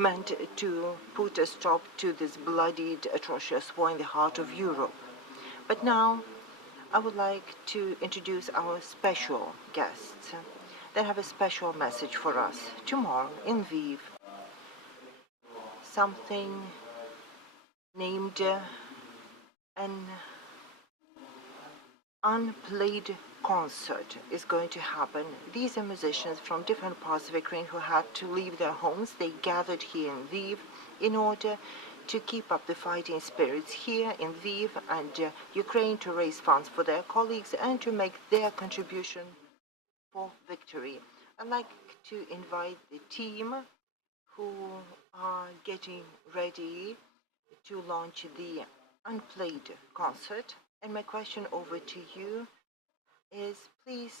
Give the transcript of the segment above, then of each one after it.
meant to put a stop to this bloodied, atrocious war in the heart of Europe. But now, I would like to introduce our special guests that have a special message for us. Tomorrow in Lviv, something named an Unplayed Concert is going to happen. These are musicians from different parts of Ukraine who had to leave their homes. They gathered here in Lviv in order to keep up the fighting spirits here in Lviv and Ukraine, to raise funds for their colleagues and to make their contribution for victory. I'd like to invite the team who are getting ready to launch the Unplayed Concert. And my question over to you is, please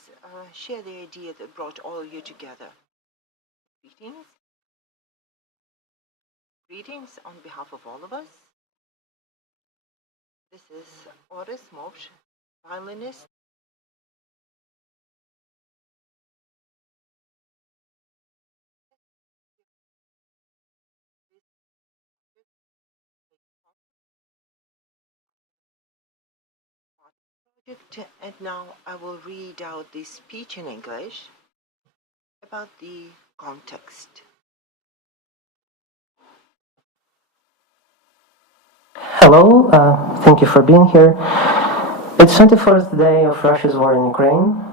share the idea that brought all of you together. Greetings. Greetings on behalf of all of us. This is Orest Smovz, violinist. And now I will read out this speech in English about the context. Hello, thank you for being here. It's 24th day of Russia's war in Ukraine,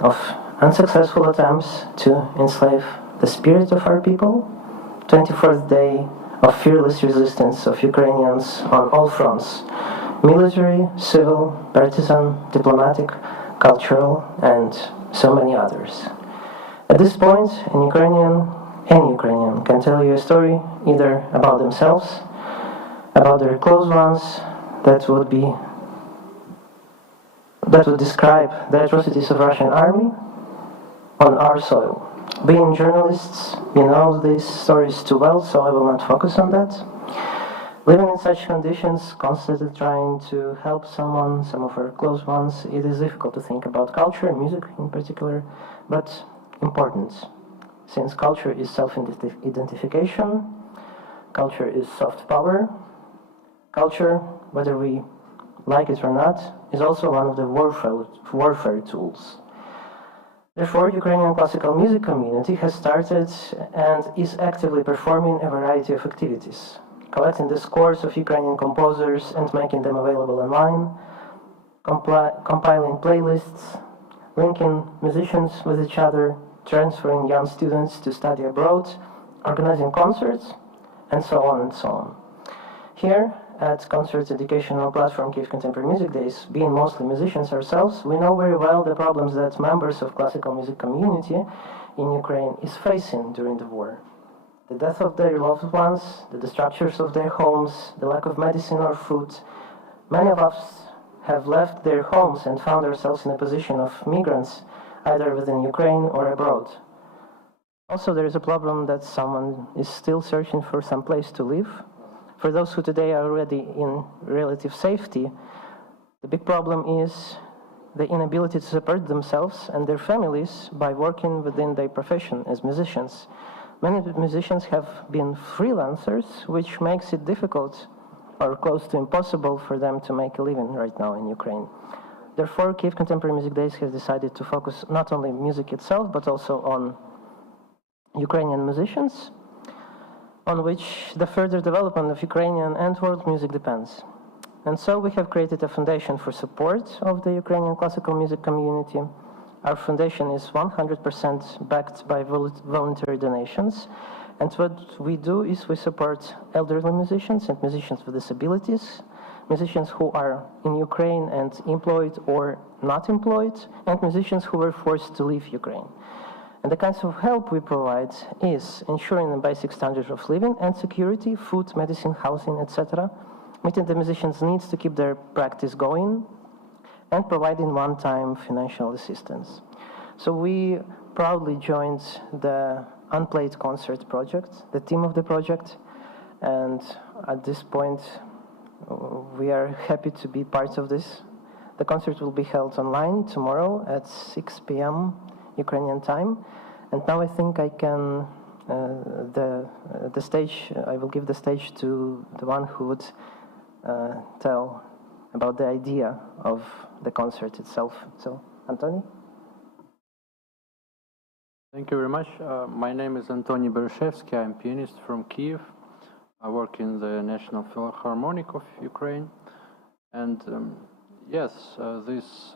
of unsuccessful attempts to enslave the spirit of our people, 24th day of fearless resistance of Ukrainians on all fronts: military, civil, partisan, diplomatic, cultural, and so many others. At this point, any Ukrainian can tell you a story either about themselves, about their close ones, that would describe the atrocities of Russian army on our soil. Being journalists, you know these stories too well, so I will not focus on that. Living in such conditions, constantly trying to help someone, some of our close ones, it is difficult to think about culture, music in particular, but important, since culture is self-identification, culture is soft power. Culture, whether we like it or not, is also one of the warfare tools. Therefore, Ukrainian classical music community has started and is actively performing a variety of activities, collecting the scores of Ukrainian composers and making them available online, compiling playlists, linking musicians with each other, transferring young students to study abroad, organizing concerts, and so on and so on. Here, at Concerts Educational Platform Kyiv Contemporary Music Days, being mostly musicians ourselves, we know very well the problems that members of classical music community in Ukraine is facing during the war. The death of their loved ones, the destructions of their homes, the lack of medicine or food. Many of us have left their homes and found ourselves in a position of migrants, either within Ukraine or abroad. Also, there is a problem that someone is still searching for some place to live. For those who today are already in relative safety, the big problem is the inability to support themselves and their families by working within their profession as musicians. Many musicians have been freelancers, which makes it difficult or close to impossible for them to make a living right now in Ukraine. Therefore, Kyiv Contemporary Music Days has decided to focus not only on music itself, but also on Ukrainian musicians, on which the further development of Ukrainian and world music depends. And so we have created a foundation for support of the Ukrainian classical music community. Our foundation is 100% backed by voluntary donations. And what we do is we support elderly musicians and musicians with disabilities, musicians who are in Ukraine and employed or not employed, and musicians who were forced to leave Ukraine. And the kinds of help we provide is ensuring the basic standards of living and security, food, medicine, housing, etc., meeting the musicians' needs to keep their practice going, and providing one-time financial assistance. So we proudly joined the Unplayed Concert project, the team of the project, and at this point we are happy to be part of this. The concert will be held online tomorrow at 6 p.m. Ukrainian time. And now I think I can the stage. I will give the stage to the one who would tell about the idea of the concert itself. So, Antonii? Thank you very much. My name is Antonii Baryshevskyi. I'm a pianist from Kiev. I work in the National Philharmonic of Ukraine. And yes, this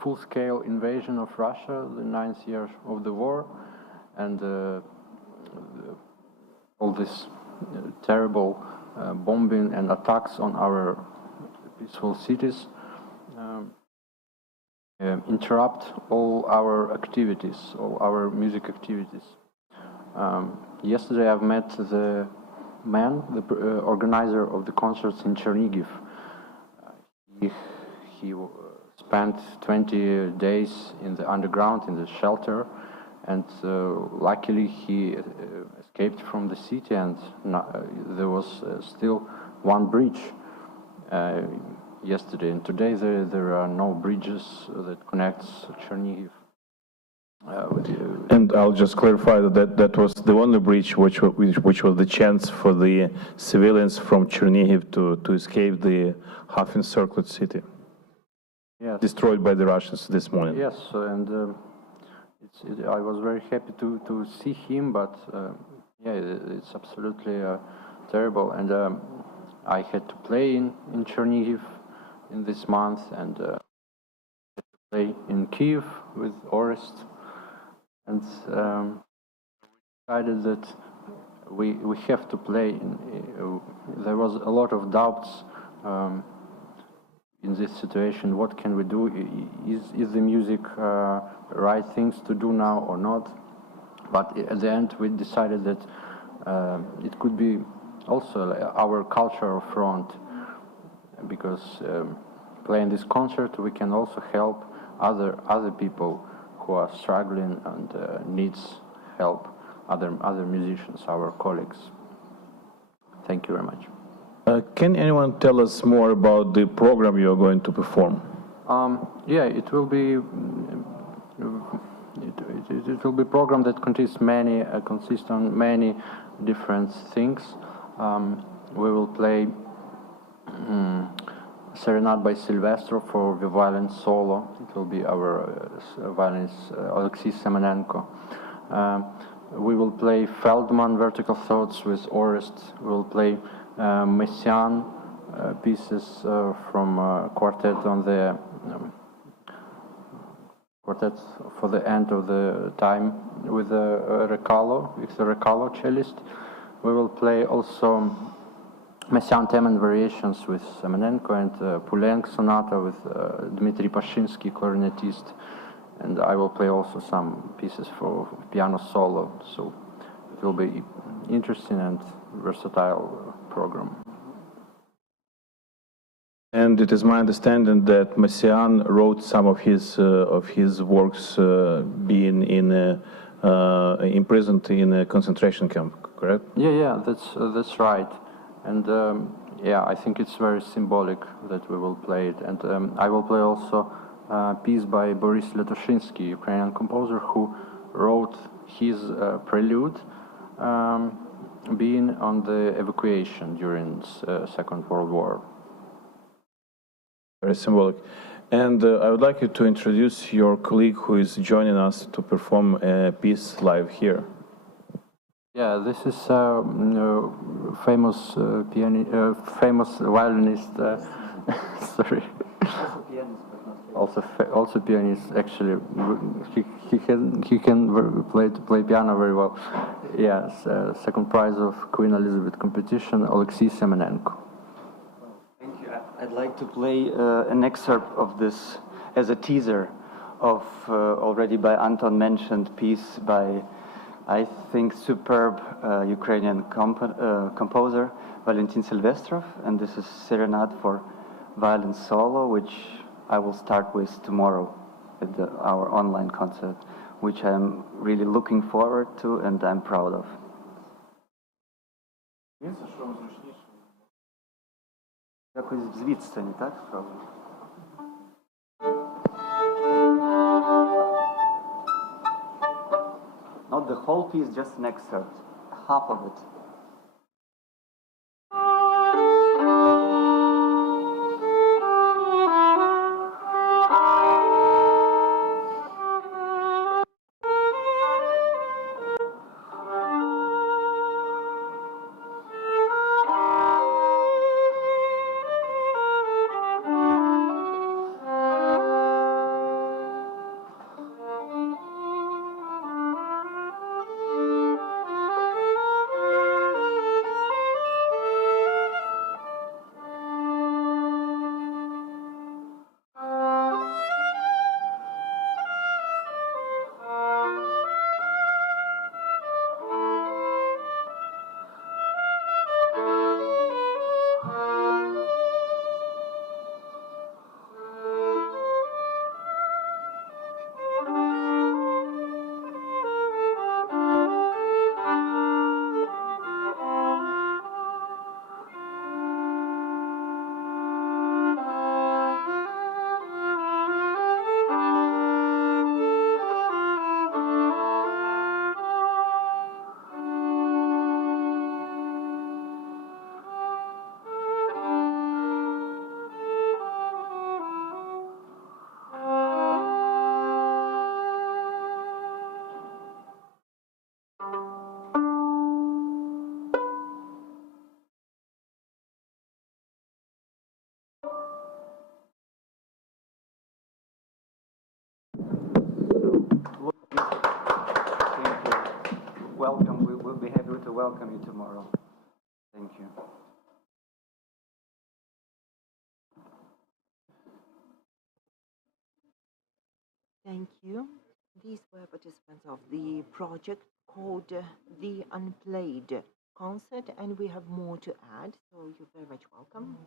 full-scale invasion of Russia, the 9th year of the war, and all this terrible bombing and attacks on our peaceful cities interrupt all our activities, all our music activities. Yesterday I've met the man, the organizer of the concerts in Chernihiv. He spent 20 days in the underground, in the shelter, and luckily he escaped from the city, and there was still one bridge yesterday, and today there are no bridges that connects Chernihiv with you. And I'll just clarify that was the only bridge which was the chance for the civilians from Chernihiv to escape the half-encircled city, Yes. destroyed by the Russians this morning. Yes, and I was very happy to see him, but yeah, it's absolutely terrible. And I had to play in Chernihiv in this month, and play in Kiev with Orest, and decided that we have to play. There was a lot of doubts in this situation. What can we do? Is the music right things to do now or not? But at the end, we decided that it could be also our cultural front, because playing this concert, we can also help other people who are struggling and needs help, other musicians, our colleagues. Thank you very much. Can anyone tell us more about the program you are going to perform? Yeah, it will be it will be a program that consists on many different things. We will play Serenade by Silvestrov for the violin solo. It will be our violinist Oleksii Semenenko. We will play Feldman Vertical Thoughts with Orest. We will play Messian pieces from quartet on the quartet for the end of the time with a Recalo cellist. We will play also Messian theme and variations with Semenenko, and Poulenc sonata with Dmitry Pashinsky, clarinetist, and I will play also some pieces for piano solo. So it will be interesting and versatile program. And it is my understanding that Messian wrote some of his works being imprisoned in a concentration camp, correct? Yeah, that's right. And yeah, I think it's very symbolic that we will play it. And I will play also a piece by Borys Lyatoshynsky, Ukrainian composer, who wrote his prelude being on the evacuation during Second World War. Very symbolic. And I would like you to introduce your colleague who is joining us to perform a piece live here. Yeah, this is famous famous violinist. Sorry. Also pianist. Actually, he can play piano very well. Yes, second prize of Queen Elizabeth competition, Oleksii Semenenko. Thank you. I'd like to play an excerpt of this as a teaser of already by Anton mentioned piece by, I think, superb Ukrainian composer Valentin Silvestrov, and this is Serenade for violin solo, which I will start with tomorrow at our online concert, which I'm really looking forward to and I'm proud of. Якось звідси, не так? Not the whole whole piece, just an excerpt, half of it. Welcome. We will be happy to welcome you tomorrow. Thank you. Thank you. These were participants of the project called the Unplayed Concert, and we have more to add, so you're very much welcome.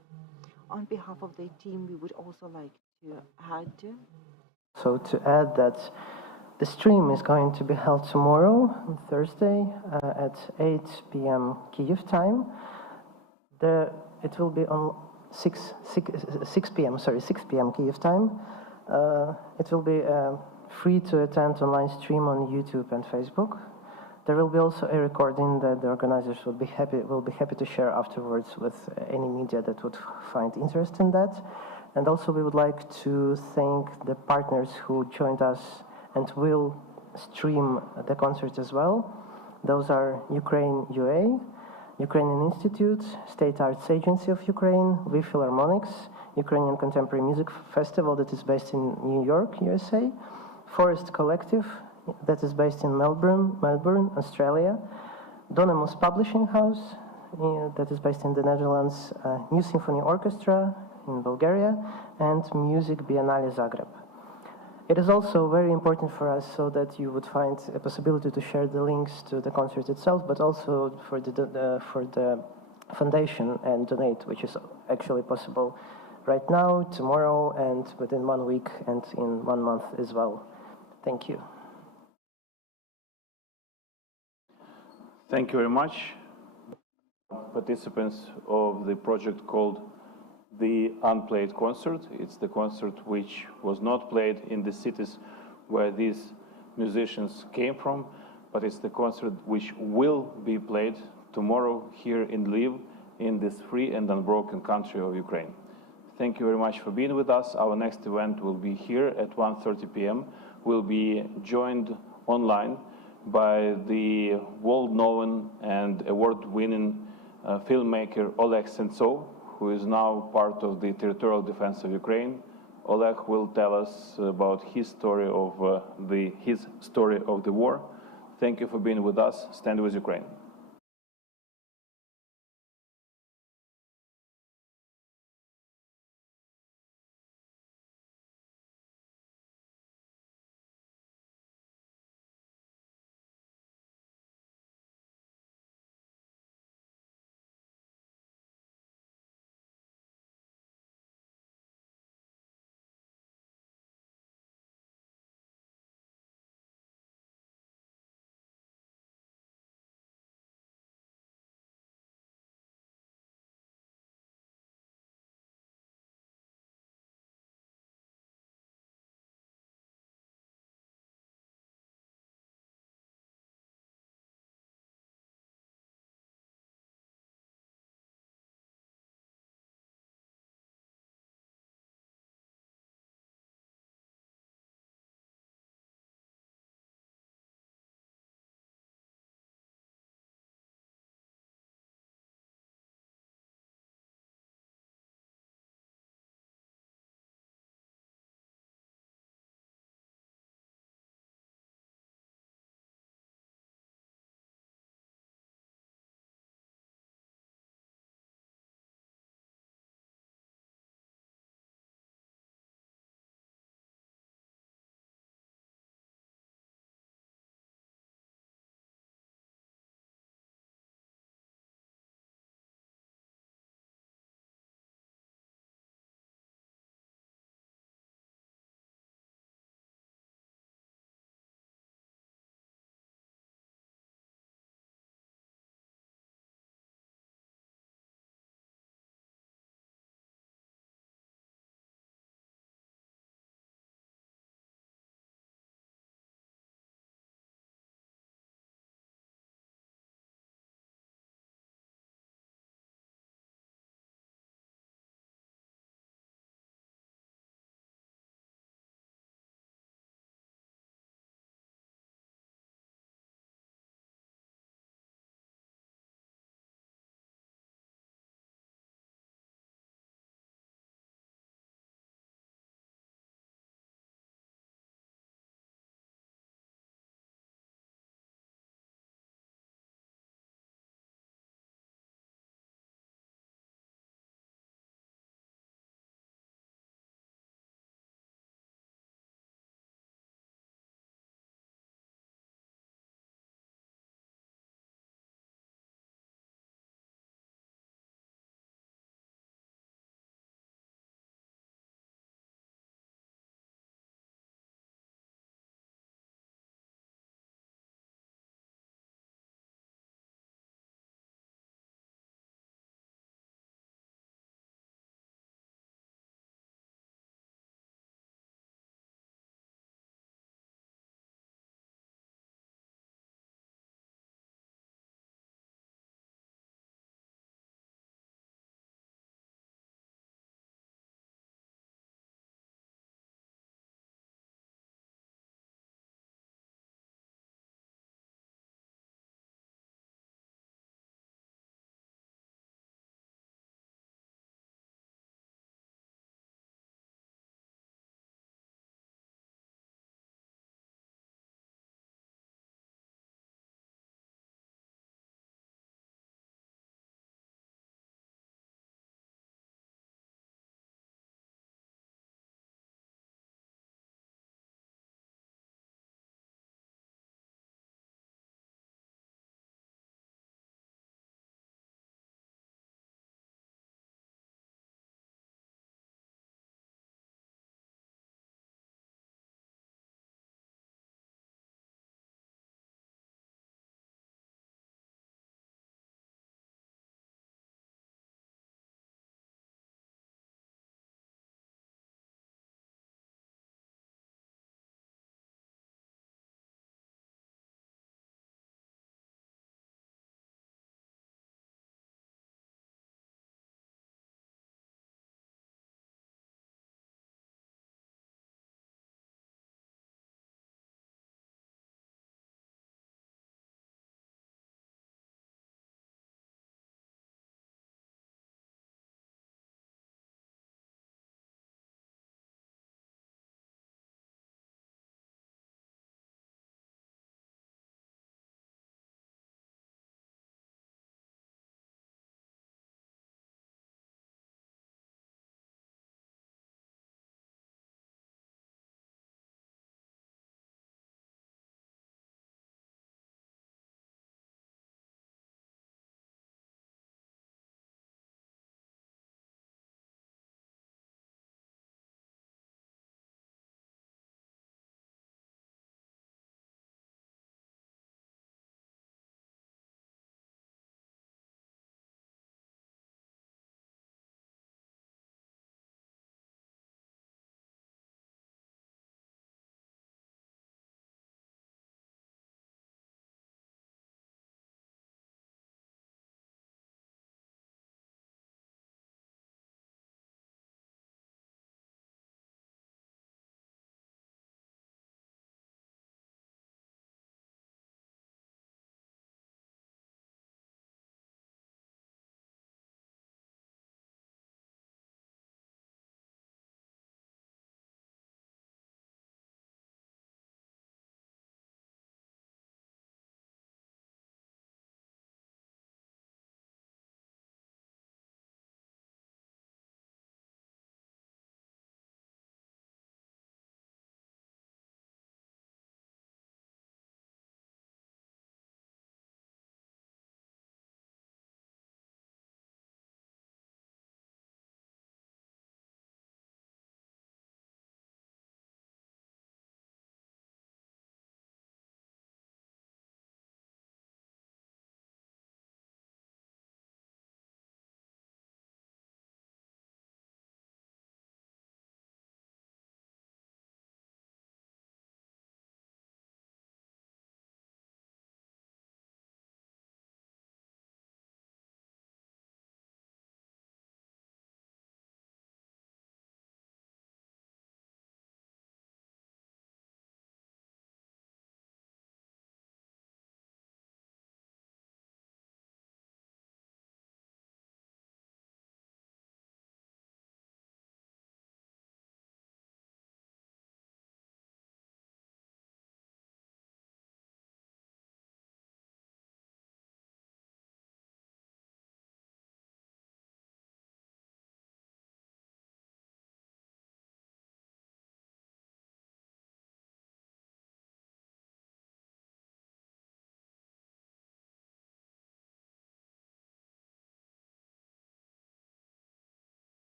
On behalf of the team, we would also like to add. So to add that the stream is going to be held tomorrow, Thursday, at 8 p.m. Kyiv time. It will be on 6 p.m. Kyiv time. It will be free to attend online stream on YouTube and Facebook. There will be also a recording that the organizers will be happy to share afterwards with any media that would find interest in that. And also we would like to thank the partners who joined us and will stream the concert as well. Those are Ukraine UA, Ukrainian Institute, State Arts Agency of Ukraine, Lviv Philharmonic, Ukrainian Contemporary Music Festival that is based in New York, USA, Forest Collective that is based in Melbourne, Australia, Autonomous Publishing House that is based in the Netherlands, New Symphony Orchestra in Bulgaria, and Music Biennale Zagreb. It is also very important for us so that you would find a possibility to share the links to the concert itself, but also for the foundation and donate, which is actually possible right now, tomorrow, and within 1 week and in 1 month as well. Thank you. Thank you very much. Participants of the project called the Unplayed Concert. It's the concert which was not played in the cities where these musicians came from, but it's the concert which will be played tomorrow here in Lviv, in this free and unbroken country of Ukraine. Thank you very much for being with us. Our next event will be here at 1:30 p.m. We'll be joined online by the world-known and award-winning filmmaker Oleg Sentsov, who is now part of the territorial defense of Ukraine. Oleg will tell us about his story of the war. Thank you for being with us. Stand with Ukraine.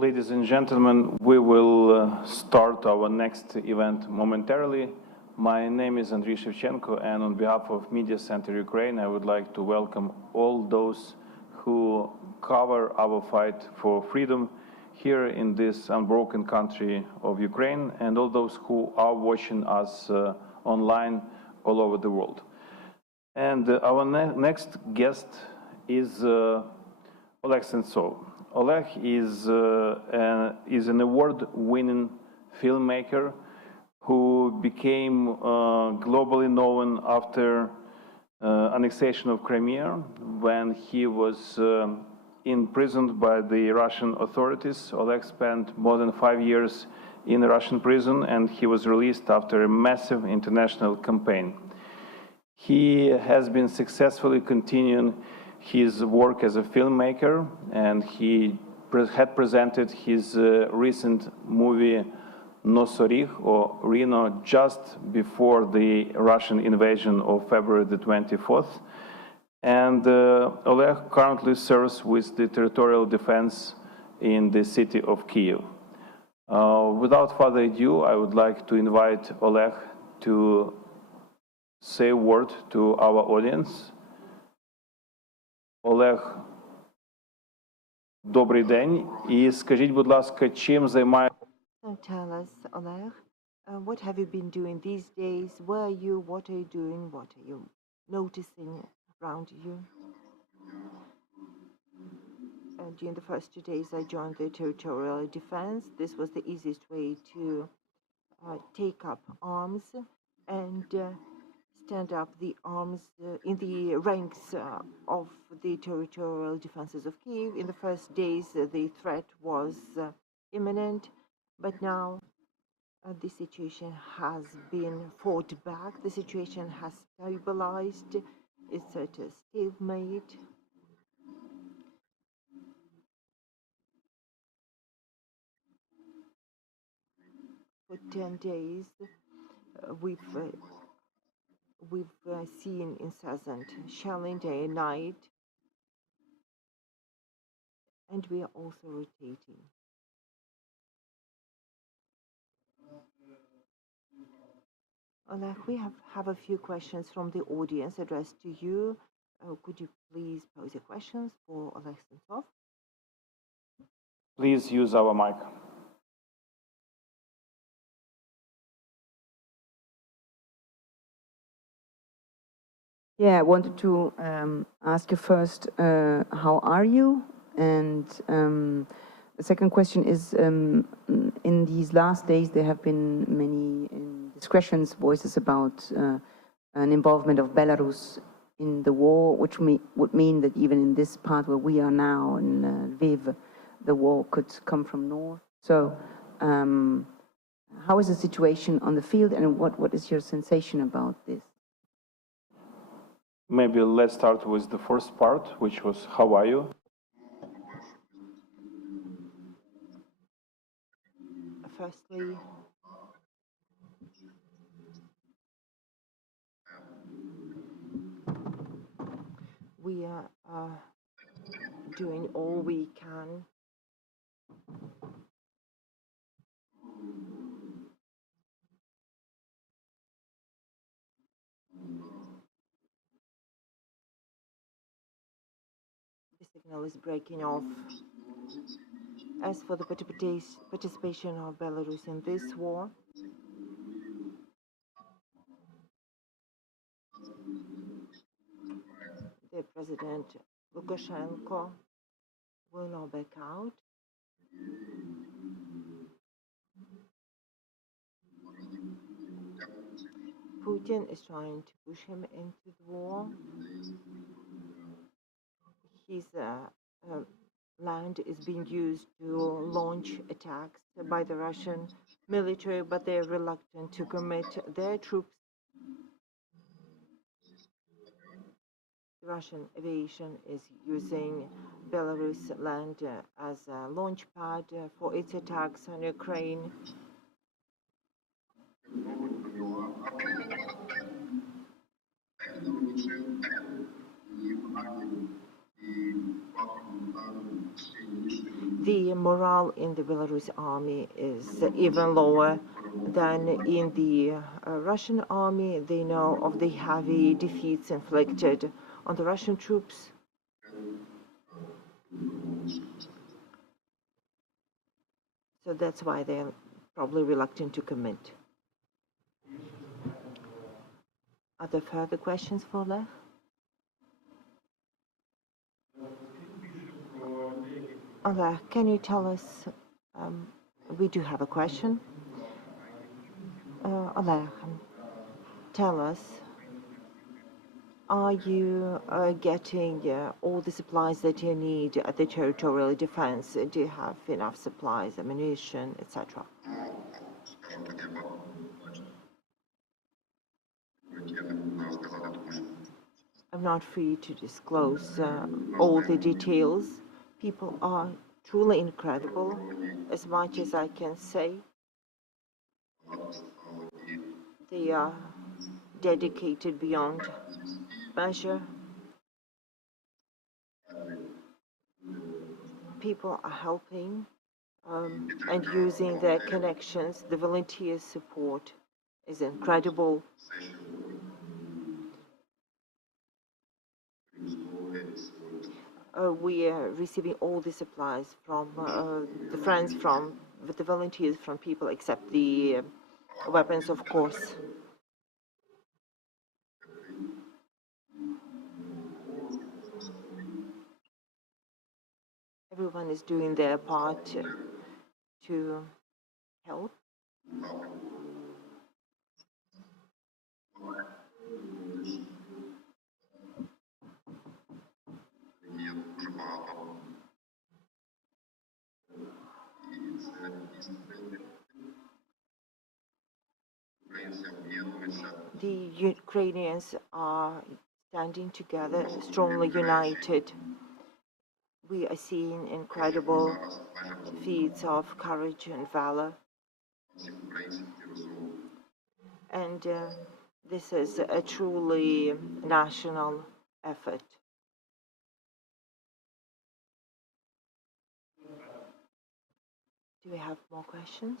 Ladies and gentlemen, we will start our next event momentarily. My name is Antonii Baryshevskyi, and on behalf of Media Center Ukraine, I would like to welcome all those who cover our fight for freedom here in this unbroken country of Ukraine, and all those who are watching us online all over the world. And our next guest is Oleg Sentsov. Oleg is an award-winning filmmaker who became globally known after annexation of Crimea, when he was imprisoned by the Russian authorities. Oleg spent more than 5 years in a Russian prison, and he was released after a massive international campaign. He has been successfully continuing his work as a filmmaker, and he had presented his recent movie Nosorih, or Reno, just before the Russian invasion of February the 24th. And Oleg currently serves with the territorial defense in the city of Kyiv. Without further ado, I would like to invite Oleg to say a word to our audience. Олег, добрий день. І скажіть, будь ласка, чим займаєтесь? So tell us, Oleg, what have you been doing these days? Where are you? What are you doing? What are you noticing around you? During the first 2 days, I joined the territorial defense. This was the easiest way to take up arms and stand up the arms in the ranks of the territorial defenses of Kyiv. In the first days, the threat was imminent, but now the situation has been fought back. The situation has stabilized. It's at a stalemate. For 10 days, we've seen incessant shelling day and night, and we are also rotating. Oleg, we have a few questions from the audience addressed to you. Could you please pose your questions for Oleg Sentsov? Please use our mic. Yeah, I wanted to ask you first, how are you? And the second question is, in these last days, there have been many indiscretions, voices about an involvement of Belarus in the war, which would mean that even in this part where we are now, in Lviv, the war could come from north. So how is the situation on the field, and what is your sensation about this? Maybe let's start with the first part, which was, how are you? Firstly, we are doing all we can The signal is breaking off. As for the participation of Belarus in this war, the President Lukashenko will not back out. Putin is trying to push him into the war. His land is being used to launch attacks by the Russian military, but they're reluctant to commit their troops. Russian aviation is using Belarus land as a launch pad for its attacks on Ukraine. the morale in the Belarus army is even lower than in the Russian army. They know of the heavy defeats inflicted on the Russian troops. So that's why they're probably reluctant to commit. Are there further questions for Oleg? Oleg, can you tell us, we do have a question. Oleg, tell us, are you getting all the supplies that you need at the territorial defense? Do you have enough supplies, ammunition, etc.? I'm not free to disclose all the details. People are truly incredible, as much as I can say. They are dedicated beyond measure. People are helping and using their connections. The volunteer support is incredible. We are receiving all the supplies from the friends, from the volunteers, from people, except the weapons, of course. Everyone is doing their part to help. The Ukrainians are standing together, strongly united. We are seeing incredible feats of courage and valor. And this is a truly national effort. Do we have more questions?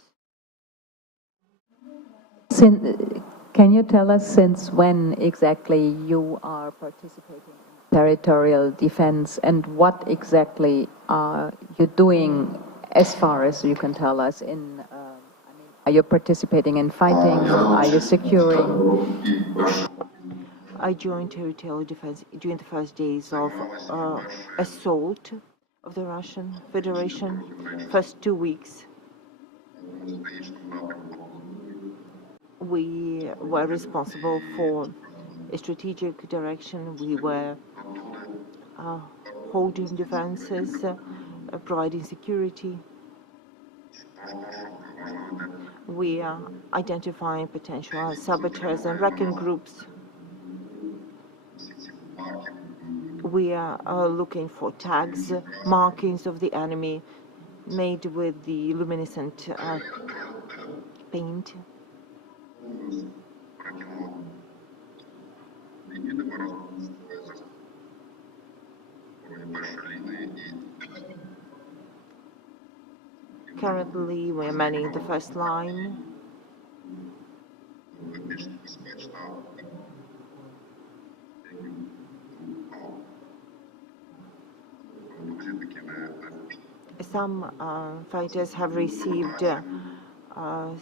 Can you tell us since when exactly you are participating in territorial defense, and what exactly are you doing, as far as you can tell us, in, are you participating in fighting, are you securing? I joined territorial defense during the first days of assault of the Russian Federation, first 2 weeks. We were responsible for a strategic direction. We were holding defenses, providing security. We are identifying potential saboteurs and wrecking groups. We are looking for tags, markings of the enemy made with the luminescent paint. Currently, we're manning the first line. Some fighters have received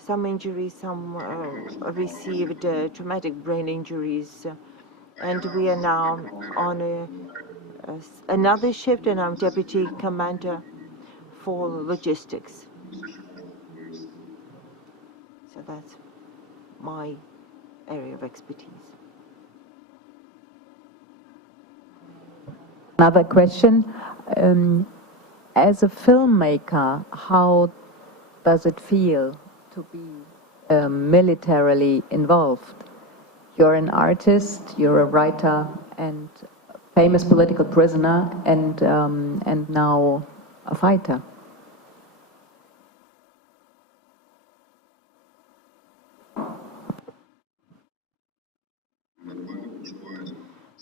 some injuries, some received traumatic brain injuries, and we are now on another shift, and I'm deputy commander for logistics. So that's my area of expertise. Another question. As a filmmaker, how does it feel to be militarily involved? You're an artist, you're a writer, and a famous political prisoner, and now a fighter.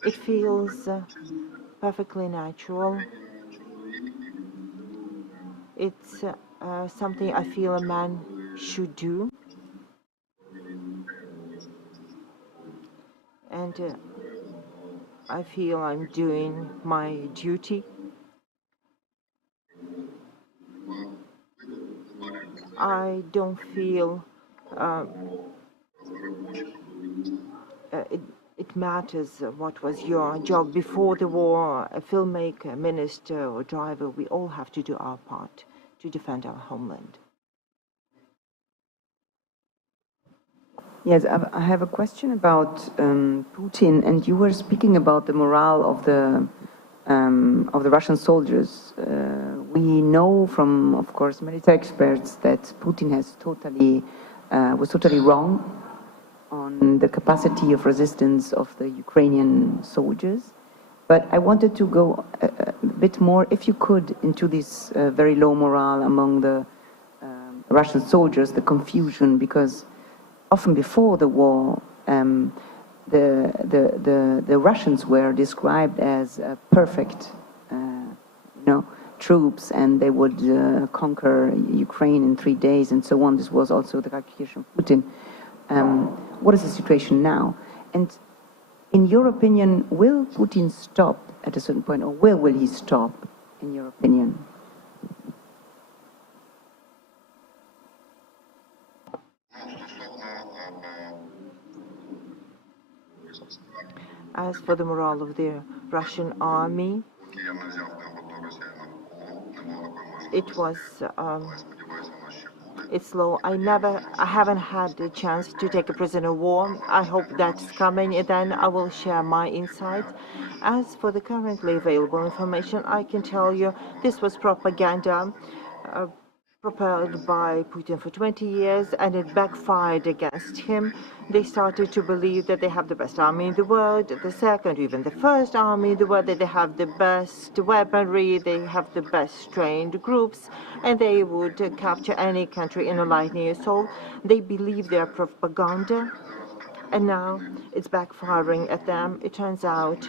It feels perfectly natural. It's something I feel a man should do. And I feel I'm doing my duty. I don't feel it matters what was your job before the war, a filmmaker, minister, or driver. We all have to do our part to defend our homeland. Yes, I have a question about Putin, and you were speaking about the morale of the Russian soldiers. We know from, of course, military experts that Putin has was totally wrong on the capacity of resistance of the Ukrainian soldiers. But I wanted to go a bit more, if you could, into this very low morale among the Russian soldiers, the confusion, because often before the war, the Russians were described as perfect, troops, and they would conquer Ukraine in 3 days and so on. This was also the calculation of Putin. What is the situation now? And in your opinion, will Putin stop at a certain point, or where will he stop, in your opinion? As for the morale of the Russian army, it's low. I haven't had the chance to take a prisoner of war. I hope that's coming, and then I will share my insights. As for the currently available information, I can tell you this was propaganda propelled by Putin for 20 years, and it backfired against him. They started to believe that they have the best army in the world, the second, even the first army in the world, that they have the best weaponry, they have the best trained groups, and they would capture any country in a lightning assault. They believe their propaganda, and now it's backfiring at them. It turns out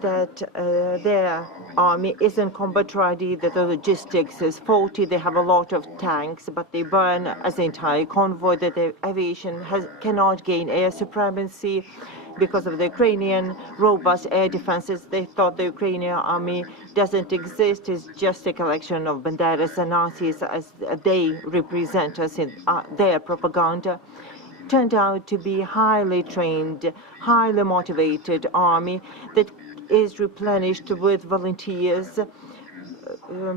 that their army isn't combat ready, that the logistics is faulty, they have a lot of tanks, but they burn as an entire convoy, that the aviation cannot gain air supremacy because of the Ukrainian robust air defenses. They thought the Ukrainian army doesn't exist, it's just a collection of banderas and Nazis as they represent us in their propaganda. Turned out to be highly trained, highly motivated army that is replenished with volunteers,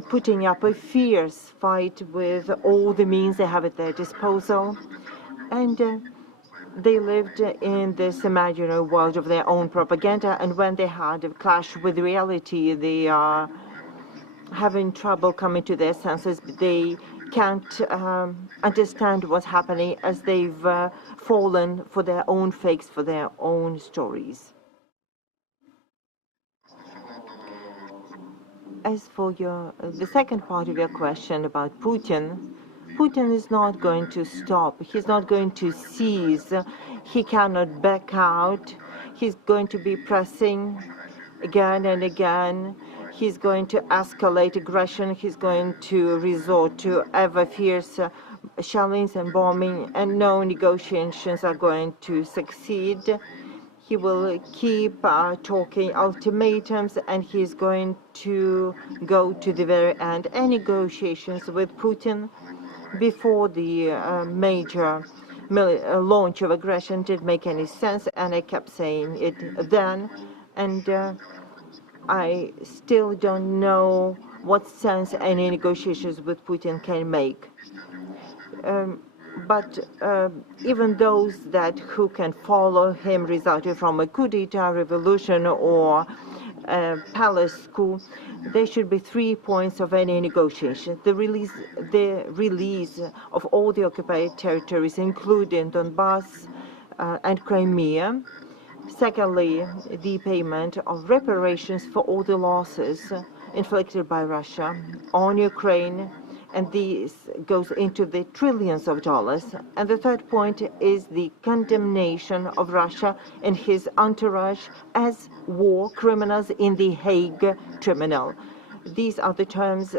putting up a fierce fight with all the means they have at their disposal. And they lived in this imaginary world of their own propaganda, and when they had a clash with reality, they are having trouble coming to their senses. They can't understand what's happening, as they've fallen for their own fakes, for their own stories. As for the second part of your question about Putin, Putin is not going to stop. He's not going to cease. He cannot back out. He's going to be pressing again and again. He's going to escalate aggression. He's going to resort to ever fiercer shellings and bombing, and no negotiations are going to succeed. He will keep talking ultimatums, and he's going to go to the very end. Any negotiations with Putin before the major launch of aggression didn't make any sense, and I kept saying it then. And I still don't know what sense any negotiations with Putin can make. But even those who can follow him resulting from a coup d'etat revolution or a palace coup, there should be 3 points of any negotiation. The release of all the occupied territories, including Donbass and Crimea. Secondly, the payment of reparations for all the losses inflicted by Russia on Ukraine, and this goes into the trillions of dollars. And the third point is the condemnation of Russia and his entourage as war criminals in the Hague Tribunal. These are the terms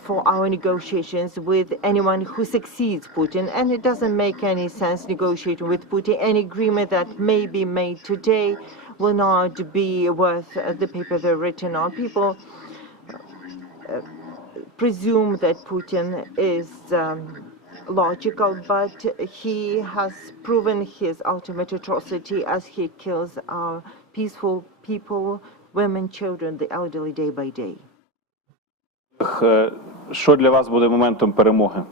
for our negotiations with anyone who succeeds Putin, and it doesn't make any sense negotiating with Putin. Any agreement that may be made today will not be worth the paper they're written on. People presume that Putin is logical, but he has proven his ultimate atrocity as he kills our peaceful people, women, children, the elderly, day by day. Що для вас буде моментом перемоги?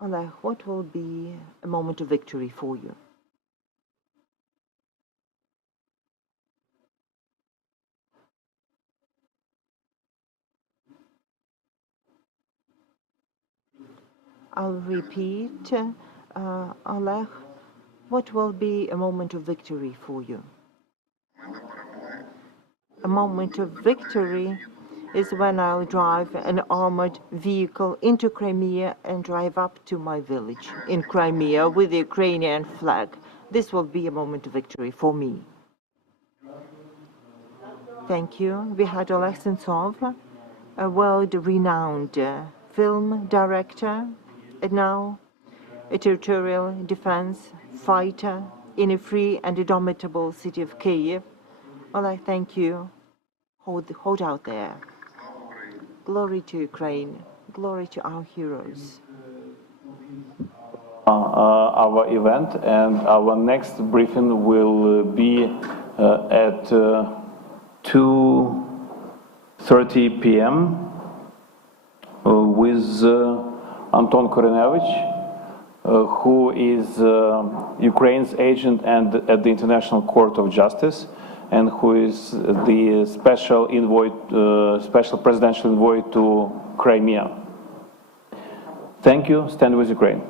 Oleg, what will be a moment of victory for you? I'll repeat, Oleg, what will be a moment of victory for you? A moment of victory is when I'll drive an armored vehicle into Crimea and drive up to my village in Crimea with the Ukrainian flag. This will be a moment of victory for me. Thank you. We had Oleg Sentsov, a world-renowned film director, and now a territorial defense fighter in a free and indomitable city of Kyiv. Oleg, thank you. Hold out there. Glory to Ukraine. Glory to our heroes. Our event, and our next briefing will be at 2:30 p.m. With Anton Korynevych, who is Ukraine's agent and at the International Court of Justice, and who is the special presidential envoy to Crimea. Thank you. Stand with Ukraine.